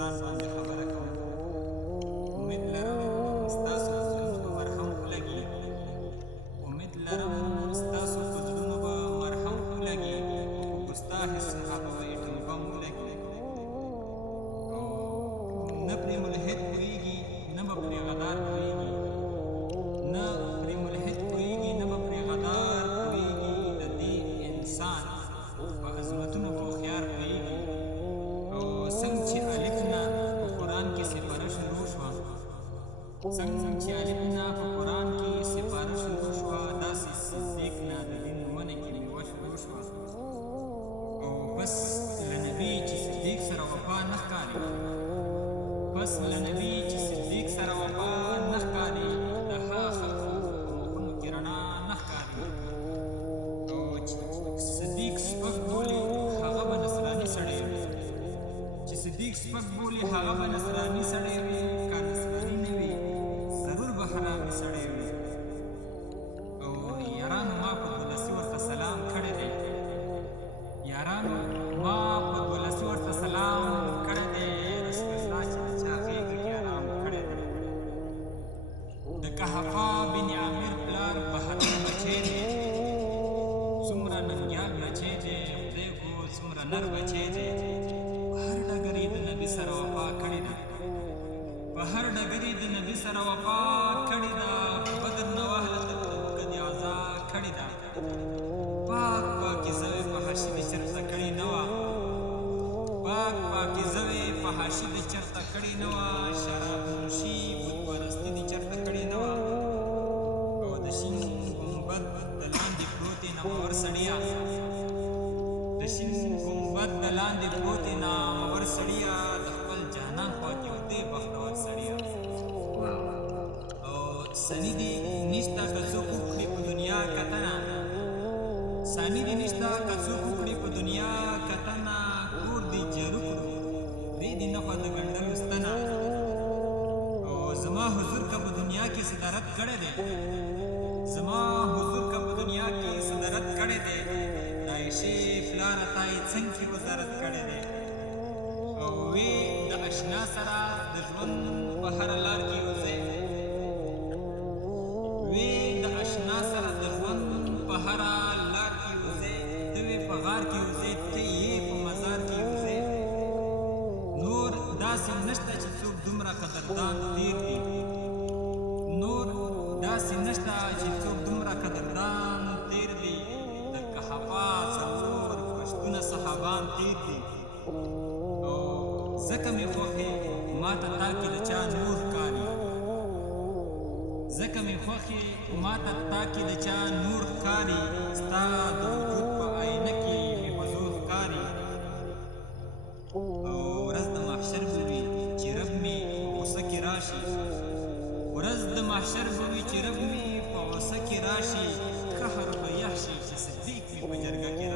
انسان باندې خبره کوم. امید لرم ستاسو په زړونو به مرهم ولګي. امید لرم ستاسو په زړونو به مرهم ولګي. په ګستاخ صحابه به ایټم بم ولګي. او نه پرې ملحد پوهېږي نه به پرې غدار پوهېږي. نه پرې ملحد پوهېږي نه به پرې غدار پوهېږي. د دې انسان په عظمتونو په هوښیار پوهېږي. او څنګه چې الف نه په قرآن کې سپاره شروع شوه، څنګه چې الف نه په قرآن کې سپاره شروع شوه، داسې صدیق نه د دین منع کې میوه شروع شوه. او بس له نبي چې صدیق سره وفا نه ښکاري، بس له نبي چې صدیق سره وفا نه ښکاري، د هغه خلکو په مخونو کې رڼا نه ښکاري. او چې صدیق سپک بولي هغه به نصراني سړی وي. چې صدیق سپک بولي هغه به نصراني سړی وي. که نصراني نه وي ضرور به حرامي سړی وي. او یارانو ما په دولسي ورته سلام کړی دی. یارانو ما په دولسي ورته سلام کړی دی. رسول الله چې د چا غېږه کې آرام کړی دی. د قحافه بن عامر پلار بهادر بچی دی. څومره ننګیال بچی دی. خدای کو څومره نر بچی دی. په هر ډګر یې د نبي سره وفا کړې ده. په هر ډګر یې د نبي سره وفا کړې ده. په بدر نه وهله تر تبوکه دې عزا کړې ده. پاک پاکیزه یې په حاشي دې چرته کړې نه وه. پاک پاکیزه یې په حاشي دې چرته کړې نه وه. شراب نوشي بت پرستي دې چرته کړې نه وه. او د شین ګنبد د لاندې پروتې نامور سړیه، د شین ګنبد د لاندې پروتې نامور سړیه، د خپل جانان خوا کې ودې بختور سړیه. او سني دې نشته که څوک وکړي په دنیا کتنه، سني دې نشته که څوک وکړي په دنیا کتنه. کور دې جارو کړو دې دې نه خوا د ګنډلو ستنه. او زما حضور که په دنیا کې صدارت کړی دی، زما حضور که په دنیا کې صدارت کړی دی، د عایشې پلاره تا یې څنګ کې وزارت کړی دی. او وی د اشنا سره د ژوند په هره لار کې یوځای، وی د اشنا سره د ژوند په هره لار کې یوځای. ته وې په غار کې یوځای، ته یې په مزار کې یوځای. نور داسې نشته چې څوک دومره قدردان تیر دي. نور داسې نشته چې څوک دومره قدردان تیر دي. د قحافه څلور پښتونه صحابان تیر دي. او ځکه مې خوښې ما ته تا کې د چا نور ښکاري، ځکه مې خوښې ما ته تا کې د چا نور ښکاري. ستا د وجود په آینه کې مې حضور ښکاري. او ورځ د محشر به وي چې رب مې په غوسه کې راشي، ورځ د محشر به وي چې رب مې په غوسه کې راشي. قهر به یحشي چې صدیق مې په جرګه کې